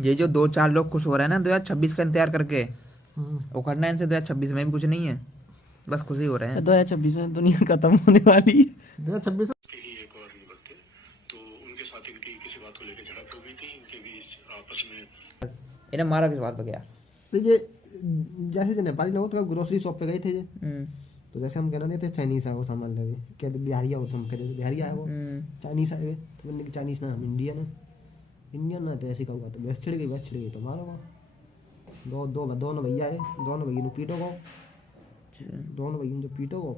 ये जो 2-4 लोग खुश हो रहे हैं ना 2026 का इंतजार करके, हम्म। उखड़ना इनसे 2026 में भी कुछ नहीं है, बस खुश ही हो रहे हैं। 2026 में दुनिया खत्म होने वाली है। 2026 ही एक और युवक थे, तो उनके साथ इनकी किसी बात को लेकर झड़प हो गई थी इनके बीच आपस में। इन्हें मारा किस बात पे गया? तो ये जैसे जो नेपाली लोग तो ग्रोसरी शॉप पे गए थे ये, हम्म। तो जैसे हम कहना नहीं थे चाइनीज है वो सामान लगे, कहते बिहारी हो, तो हम कहते बिहारी आया वो, चाइनीज आए, तो मैंने कहा चाइनीज ना हम इंडियन है, इंडियन ना, तो ऐसे कहूँगा तो बस छिड़ गई तो मारो को दोनों भैया है, दोनों भैया ने पीटो को, दोनों भैया ने जो पीटो को,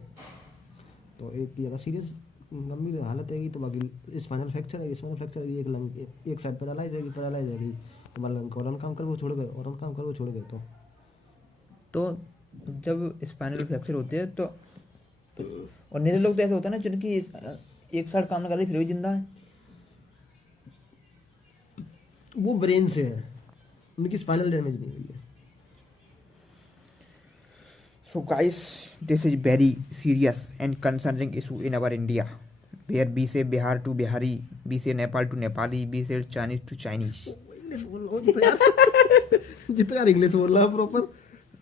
तो एक की ज़्यादा सीरियस गंभीर हालत है तो बाकी स्पाइनल फ्रैक्चर है, एक लंग एक साइड पैरालाइज है तो मतलब और काम कर वो छोड़ गए तो जब स्पाइनल फ्रैक्चर होते हैं तो और मेरे लोग तो ऐसे होता है ना जिनकी एक साइड काम ना कर रही फिर भी जिंदा है। वो ब्रेन से है, उनकी स्पाइनल डैमेज नहीं हुई है। So guys, this is very serious and concerning issue in our India, where we say Bihar to Bihari, we say Nepal to Nepali, we say Chinese to Chinese. English बोल रहा हूँ जी तो यार जी तो यार इंग्लिश बोल रहा है प्रॉपर।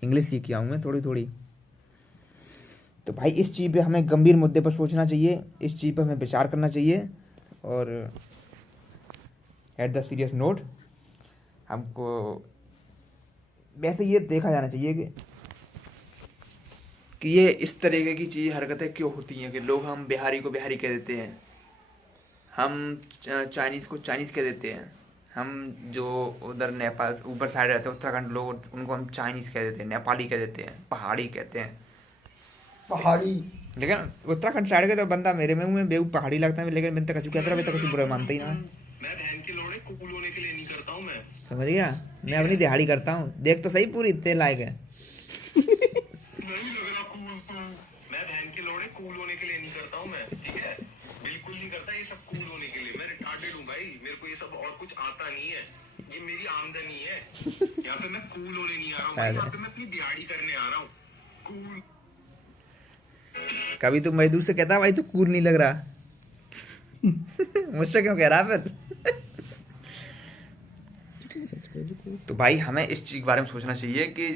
इंग्लिश सीख के आऊँ मैं थोड़ी थोड़ी। तो भाई इस चीज़ पे हमें गंभीर मुद्दे पर सोचना चाहिए, इस चीज़ पर हमें विचार करना चाहिए, और एट द सीरियस नोट हमको वैसे ये देखा जाना चाहिए कि ये इस तरीके की चीज़ हरकतें क्यों होती हैं कि लोग हम बिहारी को बिहारी कह देते हैं, हम चाइनीज़ को चाइनीज़ कह देते हैं, हम जो उधर नेपाल ऊपर साइड रहते हैं उत्तराखंड लोग उनको हम चाइनीज़ कह देते हैं, नेपाली कह देते हैं, पहाड़ी कहते हैं। पहाड़ी लेकिन उत्तराखंड साइड के तो बंदा मेरे मुंह में बेवकूफ पहाड़ी लगता है, लेकिन मैं तो कछु कहता है तो कुछ बुरा मानता ही ना है। मैं बहन के लोड़े कूल होने के लिए नहीं करता हूँ मैं। समझ गया? मैं अपनी दिहाड़ी करता हूँ, देख तो सही पूरी इतने लायक है। नहीं लग रहा कूल। मैं बहन के लोड़े कूल होने के लिए नहीं करता हूँ मैं, ठीक है? बिल्कुल नहीं करता ये सब कूल होने के लिए। मैं रिटार्डेड हूँ भाई, मेरे को ये सब और कुछ आता नहीं है, ये मेरी आमदनी है। यहाँ पे मैं कूल होने नहीं आ रहा हूँ भाई, यहाँ पे मैं अपनी दिहाड़ी करने आ रहा हूँ। कूल कभी तो मजदूर से कहता भाई तू कूल नहीं लग रहा। मुझसे क्यों कह रहा फिर? तो भाई हमें इस चीज के बारे में सोचना चाहिए कि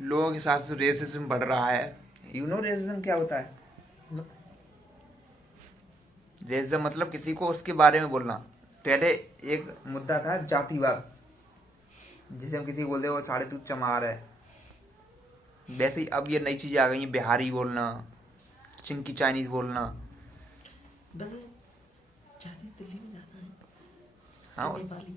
लोगों के साथ रेसिज्म बढ़ रहा है। यू नो रेसिज्म क्या होता है? रेसिज्म मतलब किसी को उसके बारे में बोलना। पहले एक मुद्दा था जातिवाद, जिसे हम किसी को बोलते वो साढ़े तू चमार है। वैसे ही अब ये नई चीजें आ गई हैं, बिहारी बोलना, चिंकी चाइनीज बोलना। चाइनीज दिल्ली में जाता है, हाँ नेपाली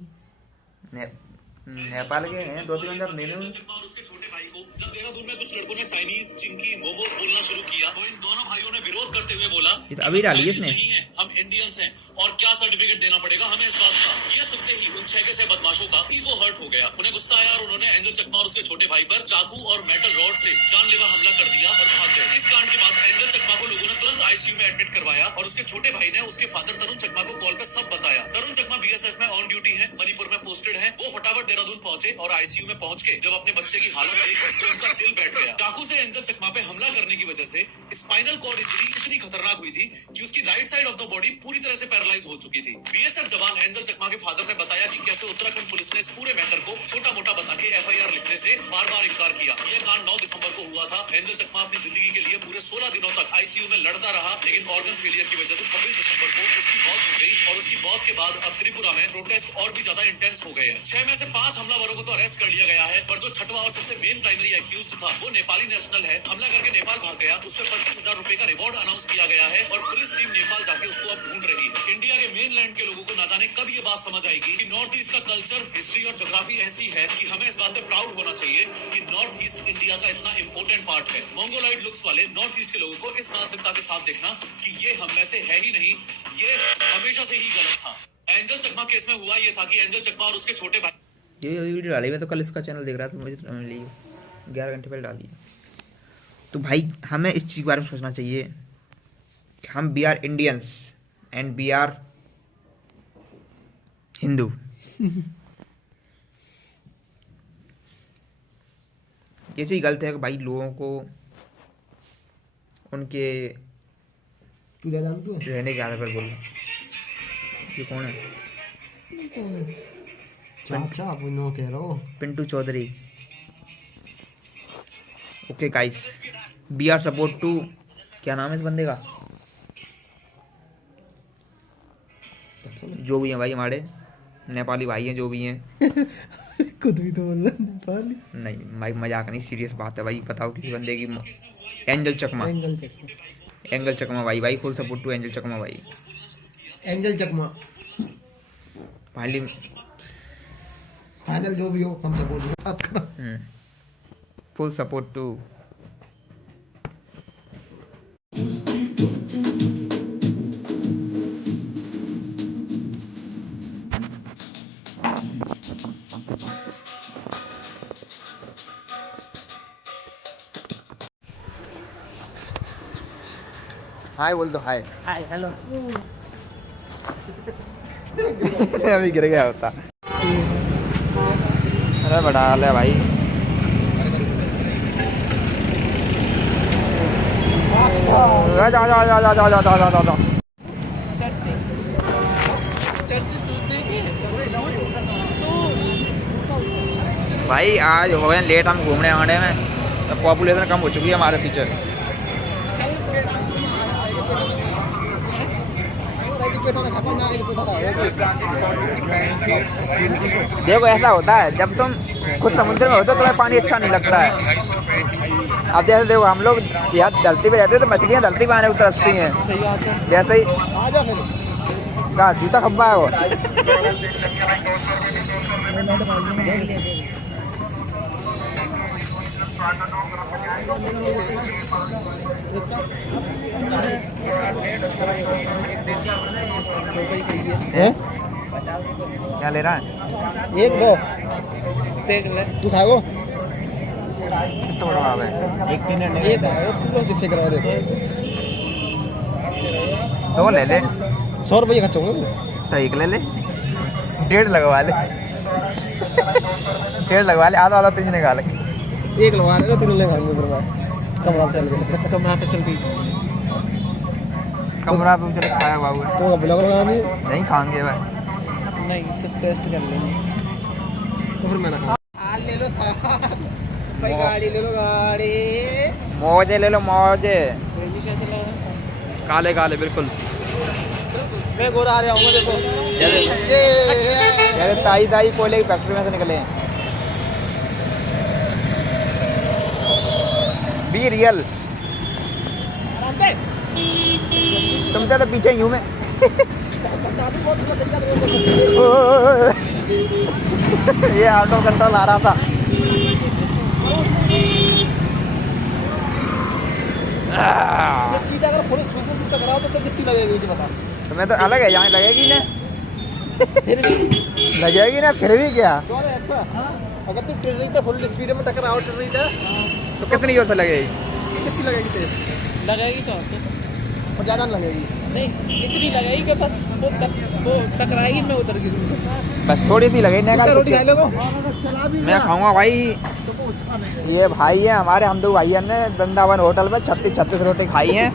नेपाल के हैं 2-3 जब मेरे में। और उसके छोटे भाई को जब देहरादून में कुछ लड़कों ने चाइनीज चिंकी मोमोज बोलना शुरू किया तो इन दोनों भाइयों ने विरोध करते हुए बोला ये तो अभी डाली है इसने। नहीं है, हम इंडियंस हैं और क्या सर्टिफिकेट देना पड़ेगा हमें इस बात का। ये सुनते ही उन 6 के 6 बदमाशों का ईगो हर्ट हो गया, उन्हें गुस्सा आया और उन्होंने एंजल चकमा और उसके छोटे भाई पर चाकू और मेटल रॉड से जानलेवा हमला कर दिया और भाग गए। इस कांड के बाद एंजल चकमा को लोगों ने तुरंत आईसीयू में एडमिट करवाया और उसके छोटे भाई ने उसके फादर तरुण चकमा को कॉल पर सब बताया। तरुण चकमा बीएसएफ में ऑन ड्यूटी है, मणिपुर में पोस्टेड है। वो फटाफट देहरादून पहुंचे और आईसीयू में पहुंच के जब अपने बच्चे की हालत देखी तो उनका दिल बैठ गया। चाकू से एंजल चकमा पे हमला करने की वजह से स्पाइनल कॉर्ड इंजरी इतनी खतरनाक हुई थी कि उसकी right side of the body पूरी तरह से पैरालाइज हो चुकी थी। बीएसएफ जवान एंजल चकमा के फादर ने बताया कि कैसे उत्तराखंड पुलिस ने इस पूरे मैटर को छोटा मोटा बता के एफआईआर लिखने से बार बार इनकार किया। यह कांड 9 दिसंबर को हुआ था। एंजल चकमा अपनी जिंदगी के लिए पूरे 16 दिनों तक आईसीयू में लड़ता रहा, लेकिन ऑर्गन फेलियर की वजह से 26 दिसंबर को उसकी मौत हो गई और उसकी मौत के बाद अब त्रिपुरा में प्रोटेस्ट और भी ज्यादा इंटेंस हो गए हैं। 6 में से 5 हमलावरों को तो अरेस्ट कर लिया गया है, पर जो छठवां और सबसे मेन प्राइमरी एक्यूज्ड था वो नेपाली नेशनल है, हमला करके नेपाल भाग गया। उस पर 25,000 रुपए का रिवॉर्ड अनाउंस किया गया है और पुलिस टीम नेपाल जाके उसको अब ढूंढ रही है। इंडिया के मेन लैंड के लोगों को ना जाने कब ये बात समझ आएगी कि नॉर्थ ईस्ट का कल्चर, हिस्ट्री और ज्योग्राफी ऐसी है कि हमें इस बात पे प्राउड होना चाहिए कि नॉर्थ ईस्ट इंडिया का इतना इंपॉर्टेंट पार्ट है। मोंगोलाइड लुक्स वाले नॉर्थ ईस्ट के लोगों को इस मानसिकता के साथ देखना कि ये हम में से है ही नहीं, ये हमेशा से ही गलत था। एंजल चकमा केस में हुआ ये था कि एंजल चकमा और उसके छोटे भाई ये वीडियो डाली, मैं तो कल इसका चैनल देख रहा था, मुझे 11 घंटे पहले डाली है। तो भाई हमें इस चीज़ के बारे में सोचना चाहिए कि हम we are Indians and we are Hindu. ये चीज़ गलत है कि भाई लोगों को उनके क्या जानते हैं रहने के आधार पर बोलना। ये कौन है? चाचा आप नो कह रहे हो। Pintu Chaudhary. Okay guys, be our support to, क्या नाम है इस बंदे का, जो भी है भाई हमारे नेपाली भाई हैं जो भी हैं। खुद भी तो बोल रहा नेपाली। नहीं भाई मजाक नहीं, सीरियस बात है भाई। बताओ किसी बंदे की एंजल चकमा, एंगल चकमा भाई, भाई full support to Angel Chakma भाई। एंजल चकमा फाइनली फाइनल जो भी हो हम support. Full support to. Hi बोल दो, हाय। Hi hello. अभी गिर गया होता। अरे बड़ा हाल है भाई। जा जा जा जा जा जा जा जा जा। भाई आज हो गए लेट हम घूमने आने में, तो पॉपुलेशन कम हो चुकी है हमारे पीछे। देखो ऐसा होता है जब तुम खुद समुद्र में होते हो तुम्हें पानी अच्छा नहीं लगता है। अब जैसे देखो हम लोग यहाँ धरती पे रहते हैं तो मछलियाँ धरती पे आने को तरसती हैं। जैसे ही कहा जूता खब्बा है वो। क्या ले रहा है? एक दो तू खाओ। कितना बड़ा बाब है? एक किससे करा दे। दो ले ले। 100 रुपये खर्च होंगे। तो एक ले ले, 1.5 लगवा ले। 1.5 लगवा ले, आधा आधा 3 निकाल। एक लगवा ले, 3 ले खाएंगे फिर मैं। कमरा से कमरा पे चल गई। कमरा पे चले खाया बाबू तो ब्लॉग लगानी नहीं खाएंगे भाई। नहीं, सब टेस्ट कर लेंगे तो फिर मैं ना खाऊं। ले लो भाई, गाड़ी ले लो गाड़ी। मौजे ले लो मौजे। काले काले बिल्कुल मैं गोरा आ रहा हूँ देखो। जैसे ताई ताई कोयले की फैक्ट्री में से निकले हैं। Be real. तुमसे तो पीछे यूं में। ये आउट ऑफ कंट्रोल आ रहा था। अगर पुलिस कराओ तो कितनी लगेगी बता। तुम्हें तो अलग है, यहाँ लगेगी ना। लगेगी ना फिर भी क्या। अगर तू ट्रेन तो फुल स्पीड में टकराओ ट्रेन तो कितनी जोर से लगेगी? कितनी लगेगी तेज? लगेगी तो और ज़्यादा नहीं लगेगी। नहीं इतनी लगेगी कि बस वो टकराएगी मैं उतर गिरूंगा। बस थोड़ी सी लगेगी। रोटी खा लो। मैं खाऊंगा भाई। ये भाई है हमारे, हम दो भाई ने वृंदावन होटल में 36 रोटी खाई हैं।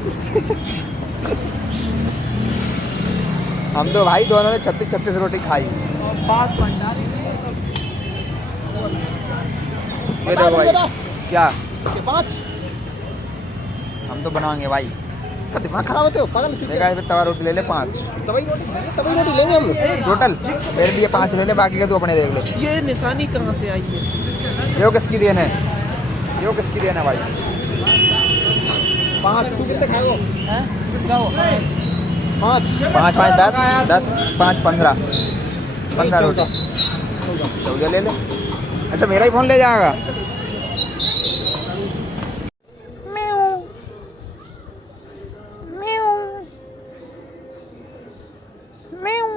हम दो भाई दोनों ने 36 रोटी खाई। ये देखो भाई क्या 5 हम तो बनाएंगे भाई। दिमाग खराब होते हो पागल। देखा तवा रोटी ले ले 5 तभी रोटी लेंगे हम टोटल। मेरे लिए 5 ले ले, बाकी का तू अपने देख ले। ये निशानी कहाँ से आई है? यो किसकी देन है? यो किसकी देन है भाई? 5 तू कितने खाओ? कितना हो? 5 5 5 10 5 15 रोटी 14 ले ले। अच्छा मेरा ही फोन ले जाएगा। Meow.